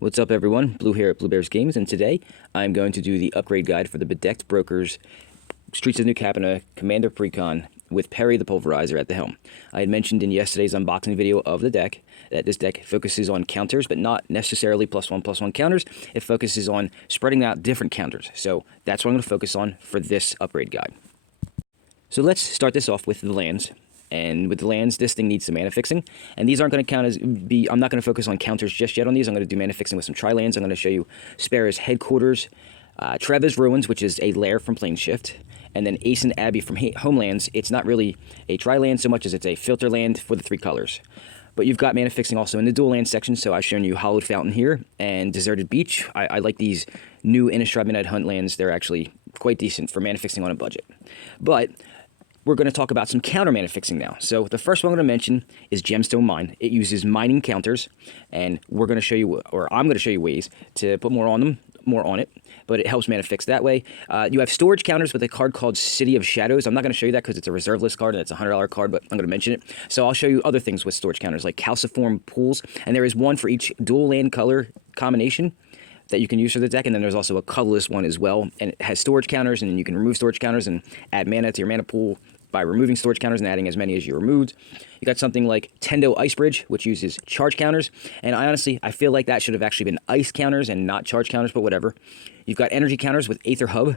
What's up, everyone? Blue here at Blue Bears Games, and today I'm going to do the upgrade guide for the Bedecked Brokers Streets of New Capenna Commander Precon with Perry the Pulverizer at the helm. I had mentioned in yesterday's unboxing video of the deck that this deck focuses on counters, but not necessarily +1/+1 counters. It focuses on spreading out different counters. So that's what I'm going to focus on for this upgrade guide. So let's start this off with the lands. And with the lands, this thing needs some mana fixing. And these aren't going to count as... I'm not going to focus on counters just yet on these. I'm going to do mana fixing with some tri-lands. I'm going to show you Sparrow's Headquarters, Treva's Ruins, which is a lair from Planeshift, and then Ace and Abbey from Homelands. It's not really a tri-land so much as it's a filter land for the 3 colors. But you've got mana fixing also in the dual land section, so I've shown you Hallowed Fountain here and Deserted Beach. I like these new Innistrad Midnight Hunt lands. They're actually quite decent for mana fixing on a budget. But we're going to talk about some counter mana fixing now. So the first one I'm going to mention is Gemstone Mine. It uses mining counters, and we're going to show you, or I'm going to show you ways to put more on it, but it helps mana fix that way. You have storage counters with a card called City of Shadows. I'm not going to show you that because it's a reserve list card and it's a $100 card, but I'm going to mention it. So I'll show you other things with storage counters like Calciform Pools, and there is one for each dual land color combination that you can use for the deck, and then there's also a colorless one as well, and it has storage counters, and you can remove storage counters and add mana to your mana pool by removing storage counters and adding as many as you removed. You got something like Tendo Ice Bridge, which uses charge counters, and I feel like that should have actually been ice counters and not charge counters, but whatever. You've got energy counters with Aether Hub,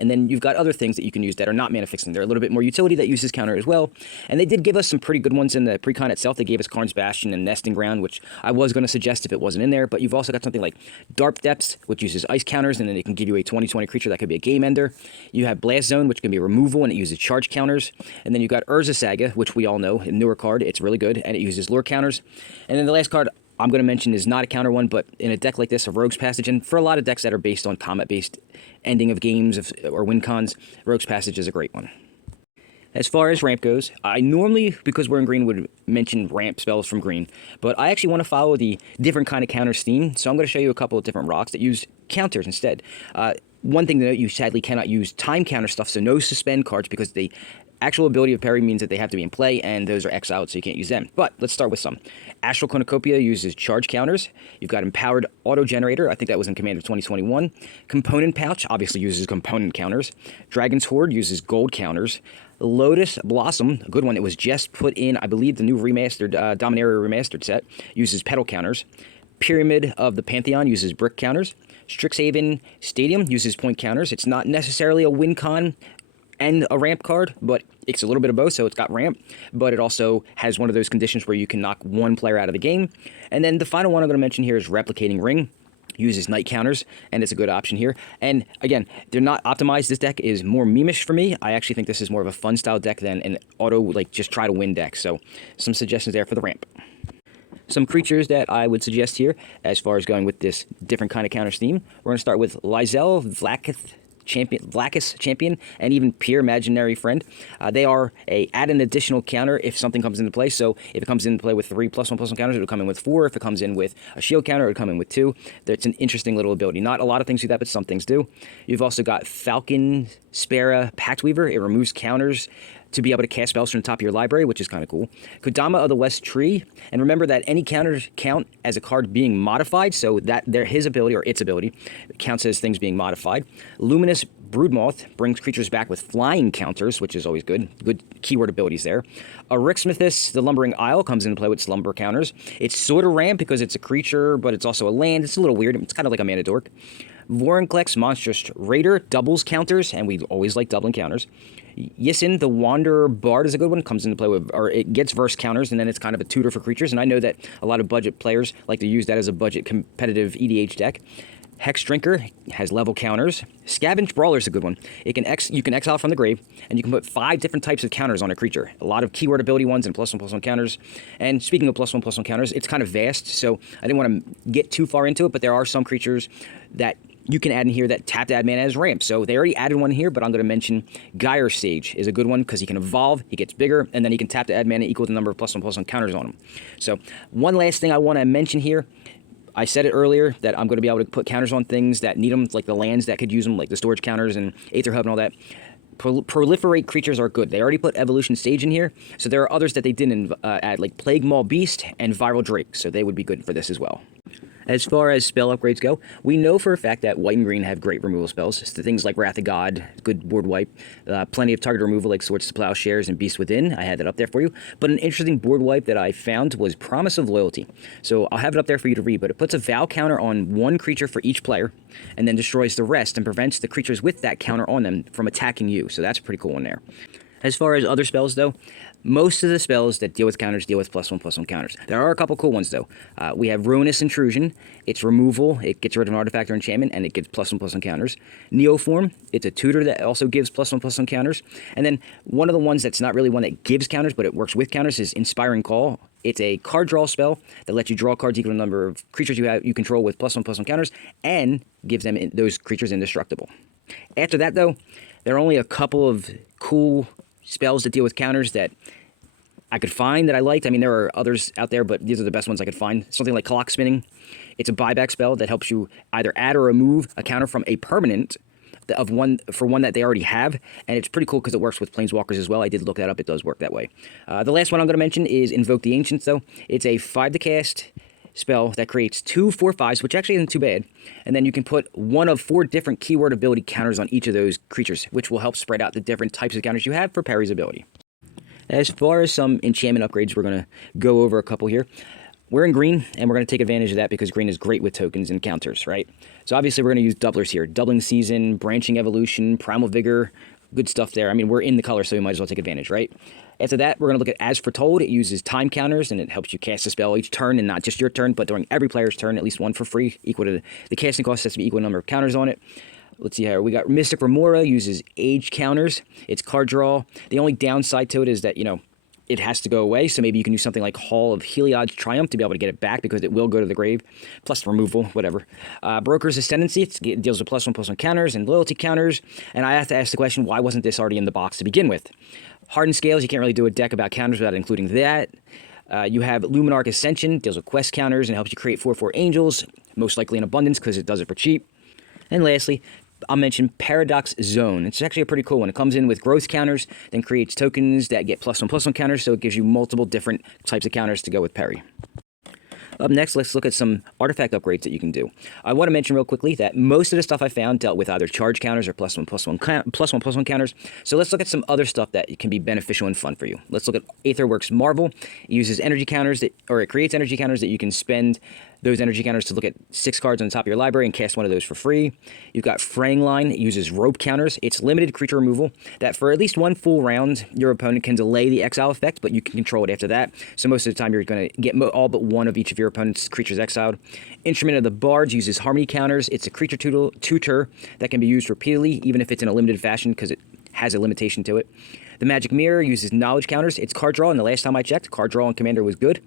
and then you've got other things that you can use that are not mana fixing. They're a little bit more utility that uses counter as well. And they did give us some pretty good ones in the precon itself. They gave us Karn's Bastion and Nesting Ground, which I was going to suggest if it wasn't in there. But you've also got something like Dark Depths, which uses ice counters, and then it can give you a 20/20 creature that could be a game ender. You have Blast Zone, which can be removal, and it uses charge counters. And then you've got Urza Saga, which we all know, a newer card. It's really good, and it uses lure counters. And then the last card I'm going to mention is not a counter one, but in a deck like this, a Rogue's Passage, and for a lot of decks that are based on combat-based ending of games or win cons, Rogue's Passage is a great one. As far as ramp goes, I normally, because we're in green, would mention ramp spells from green, but I actually want to follow the different kind of counters theme, so I'm going to show you a couple of different rocks that use counters instead. One thing to note, you sadly cannot use time counter stuff, so no suspend cards, because the actual ability of Perry means that they have to be in play, and those are exiled, so you can't use them. But let's start with some. Astral Cornucopia uses charge counters. You've got Empowered Auto Generator. I think that was in Commander 2021. Component Pouch obviously uses component counters. Dragon's Horde uses gold counters. Lotus Blossom, a good one. It was just put in, I believe, the new remastered Dominaria remastered set, uses petal counters. Pyramid of the Pantheon uses brick counters. Strixhaven Stadium uses point counters. It's not necessarily a win con and a ramp card, but it's a little bit of both, so it's got ramp, but it also has one of those conditions where you can knock one player out of the game. And then the final one I'm going to mention here is Replicating Ring. Uses night counters, and it's a good option here. And again, they're not optimized. This deck is more memeish for me. I actually think this is more of a fun style deck than an auto, like, just try to win deck. So some suggestions there for the ramp. Some creatures that I would suggest here as far as going with this different kind of counters theme. We're going to start with Lysel, Vlacus Champion, and even Pure Imaginary Friend. They are add an additional counter if something comes into play. So if it comes into play with 3 +1/+1 counters, it'll come in with 4. If it comes in with a shield counter, it'll come in with 2. That's an interesting little ability. Not a lot of things do that, but some things do. You've also got Falcon Spara Pact Weaver. It removes counters to be able to cast spells from the top of your library, which is kind of cool. Kodama of the West Tree, and remember that any counters count as a card being modified, so that his ability, or its ability, counts as things being modified. Luminous Broodmoth brings creatures back with flying counters, which is always good. Good keyword abilities there. Arixmethus, the Lumbering Isle, comes into play with slumber counters. It's sort of ramp because it's a creature, but it's also a land. It's a little weird. It's kind of like a mana dork. Vorinclex, Monstrous Raider, doubles counters, and we always like doubling counters. Yisin, the Wanderer Bard, is a good one. Comes into play with, or it gets verse counters, and then it's kind of a tutor for creatures. And I know that a lot of budget players like to use that as a budget competitive EDH deck. Hex Drinker has level counters. Scavenge Brawler is a good one. You can exile from the grave, and you can put 5 different types of counters on a creature. A lot of keyword ability ones and +1/+1 counters. And speaking of +1/+1 counters, it's kind of vast, so I didn't want to get too far into it, but there are some creatures that you can add in here that tap to add mana as ramp. So they already added one here, but I'm going to mention Gyre Sage is a good one because he can evolve, he gets bigger, and then he can tap to add mana equal to the number of +1/+1 counters on him. So one last thing I want to mention here. I said it earlier that I'm going to be able to put counters on things that need them, like the lands that could use them, like the storage counters and Aether Hub and all that. Proliferate creatures are good. They already put Evolution Stage in here, so there are others that they didn't add, like Plague Maul Beast and Viral Drake, so they would be good for this as well. As far as spell upgrades go, we know for a fact that white and green have great removal spells. So things like Wrath of God, good board wipe, plenty of target removal like Swords to Plowshares and Beast Within. I had that up there for you. But an interesting board wipe that I found was Promise of Loyalty. So I'll have it up there for you to read, but it puts a Vow counter on one creature for each player and then destroys the rest and prevents the creatures with that counter on them from attacking you. So that's a pretty cool one there. As far as other spells, though, most of the spells that deal with counters deal with +1/+1 counters. There are a couple cool ones, though. We have Ruinous Intrusion. It's removal. It gets rid of an artifact or enchantment, and it gives +1/+1 counters. Neoform. It's a tutor that also gives +1/+1 counters. And then one of the ones that's not really one that gives counters, but it works with counters is Inspiring Call. It's a card draw spell that lets you draw cards equal to the number of creatures you control with +1/+1 counters, and gives them those creatures indestructible. After that, though, there are only a couple of cool spells that deal with counters that I could find that I liked. I mean, there are others out there, but these are the best ones I could find. Something like Clock Spinning. It's a buyback spell that helps you either add or remove a counter from a permanent for one that they already have, and it's pretty cool because it works with planeswalkers as well. I did look that up. It does work that way. The last one I'm going to mention is Invoke the Ancients, though. It's a 5 to cast spell that creates 2 4/5s, which actually isn't too bad, and then you can put one of 4 different keyword ability counters on each of those creatures, which will help spread out the different types of counters you have for Perry's ability. As far as some enchantment upgrades, we're going to go over a couple here. We're in green, and we're going to take advantage of that because green is great with tokens and counters, right? So obviously we're going to use doublers here. Doubling Season, Branching Evolution, Primal Vigor, good stuff there. I mean, we're in the color, so we might as well take advantage, right? After that, we're going to look at As Foretold. It uses time counters, and it helps you cast a spell each turn, and not just your turn, but during every player's turn, at least one for free, equal to the casting cost has to be equal to the number of counters on it. Let's see here. We got Mystic Remora, uses age counters. It's card draw. The only downside to it is that, it has to go away, so maybe you can use something like Hall of Heliod's Triumph to be able to get it back because it will go to the grave, plus removal, whatever. Broker's Ascendancy, it deals with +1/+1 counters and loyalty counters, and I have to ask the question, why wasn't this already in the box to begin with? Hardened Scales, you can't really do a deck about counters without including that. You have Luminarch Ascension, deals with quest counters and helps you create 4/4 angels, most likely in abundance because it does it for cheap. And lastly, I'll mention Paradox Zone. It's actually a pretty cool one. It comes in with growth counters, then creates tokens that get +1/+1 counters, so it gives you multiple different types of counters to go with Perry. Up next, let's look at some artifact upgrades that you can do. I want to mention real quickly that most of the stuff I found dealt with either charge counters or +1/+1 counters. So let's look at some other stuff that can be beneficial and fun for you. Let's look at Aetherworks Marvel. It uses energy counters it creates energy counters that you can spend those energy counters to look at 6 cards on the top of your library and cast one of those for free. You've got Fraying Line. It uses rope counters. It's limited creature removal that for at least one full round, your opponent can delay the exile effect, but you can control it after that. So most of the time, you're going to get all but one of each of your opponent's creatures exiled. Instrument of the Bards uses harmony counters. It's a creature tutor that can be used repeatedly, even if it's in a limited fashion, because it has a limitation to it. The Magic Mirror uses knowledge counters. It's card draw, and the last time I checked, card draw on Commander was good.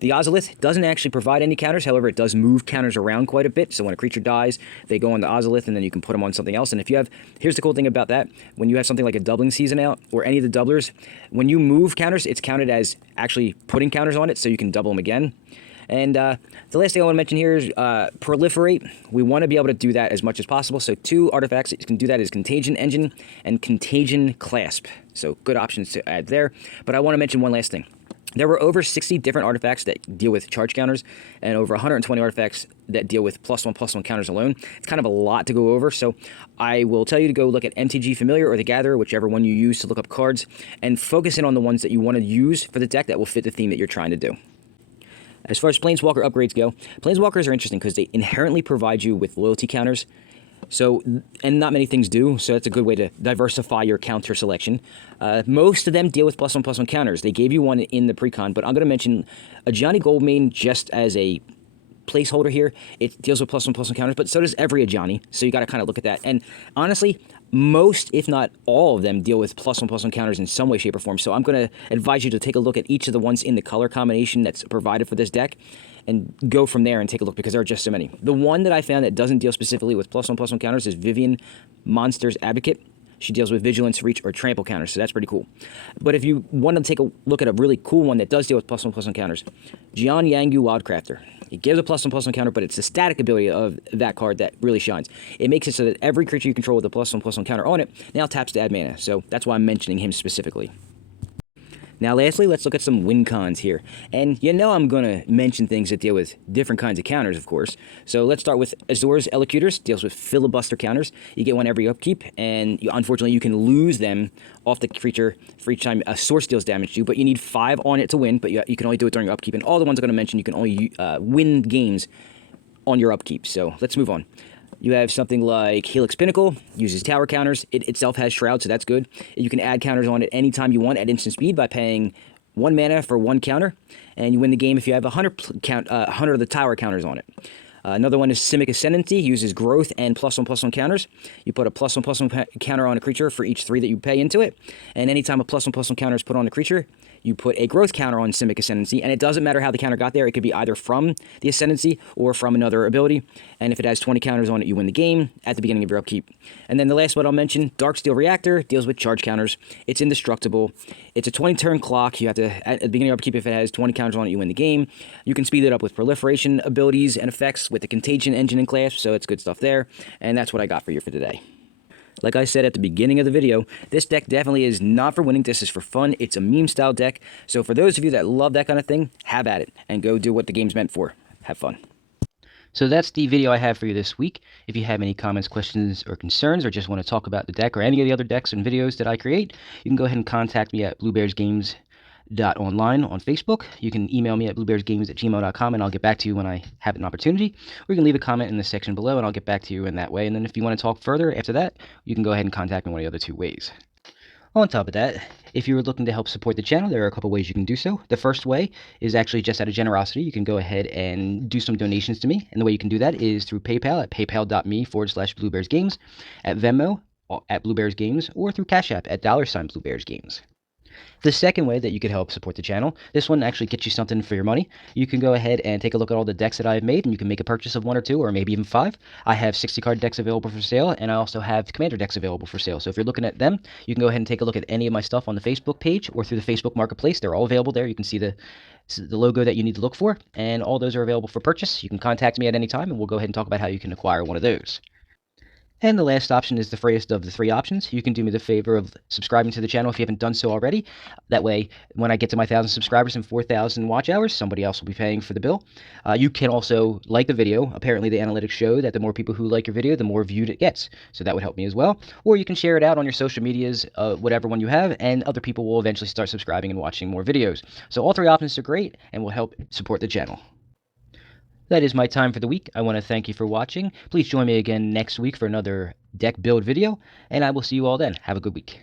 The Ozolith doesn't actually provide any counters, however, it does move counters around quite a bit, so when a creature dies, they go on the Ozolith, and then you can put them on something else, and here's the cool thing about that, when you have something like a Doubling Season out, or any of the doublers, when you move counters, it's counted as actually putting counters on it, so you can double them again. And the last thing I want to mention here is Proliferate. We want to be able to do that as much as possible, so 2 artifacts that can do that is Contagion Engine and Contagion Clasp, so good options to add there. But I want to mention one last thing. There were over 60 different artifacts that deal with charge counters and over 120 artifacts that deal with +1/+1 counters alone. It's kind of a lot to go over, so I will tell you to go look at MTG Familiar or the Gatherer, whichever one you use to look up cards, and focus in on the ones that you want to use for the deck that will fit the theme that you're trying to do. As far as Planeswalker upgrades go, Planeswalkers are interesting because they inherently provide you with loyalty counters. So, and not many things do, so that's a good way to diversify your counter selection. Most of them deal with +1/+1 counters. They gave you one in the precon, but I'm going to mention a Ajani Goldmane just as a placeholder here. It deals with +1/+1 counters, but so does every Ajani, so you got to kind of look at that. And honestly, most, if not all of them, deal with +1/+1 counters in some way, shape, or form. So I'm going to advise you to take a look at each of the ones in the color combination that's provided for this deck and go from there and take a look because there are just so many. The one that I found that doesn't deal specifically with +1/+1 counters is Vivian Monster's Advocate. She deals with Vigilance, Reach, or Trample counters, so that's pretty cool. But if you want to take a look at a really cool one that does deal with +1/+1 counters, Jian Yangu Wildcrafter. It gives a +1/+1 counter, but it's the static ability of that card that really shines. It makes it so that every creature you control with a +1/+1 counter on it now taps to add mana, so that's why I'm mentioning him specifically. Now, lastly, let's look at some win cons here. And you know I'm going to mention things that deal with different kinds of counters, of course. So let's start with Azor's Elocutors, deals with filibuster counters. You get one every upkeep, and unfortunately you can lose them off the creature for each time a source deals damage to you, but you need 5 on it to win, but you can only do it during your upkeep. And all the ones I'm going to mention, you can only win games on your upkeep. So let's move on. You have something like Helix Pinnacle, uses tower counters. It itself has Shroud, so that's good. You can add counters on it anytime you want at instant speed by paying 1 mana for 1 counter, and you win the game if you have 100 of the tower counters on it. Another one is Simic Ascendancy, uses growth and +1/+1 counters. You put a +1/+1 counter on a creature for each 3 that you pay into it, and anytime a +1/+1 counter is put on a creature, you put a growth counter on Simic Ascendancy, and it doesn't matter how the counter got there. It could be either from the Ascendancy or from another ability, and if it has 20 counters on it, you win the game at the beginning of your upkeep. And then the last one I'll mention, Darksteel Reactor, deals with charge counters. It's indestructible. It's a 20-turn clock. You have to, at the beginning of your upkeep, if it has 20 counters on it, you win the game. You can speed it up with proliferation abilities and effects with the Contagion engine and class, so it's good stuff there, and that's what I got for you for today. Like I said at the beginning of the video, this deck definitely is not for winning. This is for fun. It's a meme-style deck. So for those of you that love that kind of thing, have at it and go do what the game's meant for. Have fun. So that's the video I have for you this week. If you have any comments, questions, or concerns, or just want to talk about the deck or any of the other decks and videos that I create, you can go ahead and contact me at bluebearsgames.online on Facebook. You can email me at bluebearsgames@gmail.com, and I'll get back to you when I have an opportunity. Or you can leave a comment in the section below, and I'll get back to you in that way. And then if you want to talk further after that, you can go ahead and contact me one of the other 2 ways. On top of that, if you're looking to help support the channel, there are a couple ways you can do so. The first way is actually just out of generosity. You can go ahead and do some donations to me. And the way you can do that is through PayPal at paypal.me/bluebearsgames, at Venmo at bluebearsgames, or through Cash App at $bluebearsgames. The second way that you could help support the channel, this one actually gets you something for your money. You can go ahead and take a look at all the decks that I've made, and you can make a purchase of 1 or 2, or maybe even 5. I have 60-card decks available for sale, and I also have Commander decks available for sale. So if you're looking at them, you can go ahead and take a look at any of my stuff on the Facebook page or through the Facebook Marketplace. They're all available there. You can see the logo that you need to look for, and all those are available for purchase. You can contact me at any time, and we'll go ahead and talk about how you can acquire one of those. And the last option is the freest of the 3 options. You can do me the favor of subscribing to the channel if you haven't done so already. That way, when I get to my 1,000 subscribers and 4,000 watch hours, somebody else will be paying for the bill. You can also like the video. Apparently, the analytics show that the more people who like your video, the more viewed it gets. So that would help me as well. Or you can share it out on your social medias, whatever one you have, and other people will eventually start subscribing and watching more videos. So all 3 options are great and will help support the channel. That is my time for the week. I want to thank you for watching. Please join me again next week for another deck build video, and I will see you all then. Have a good week.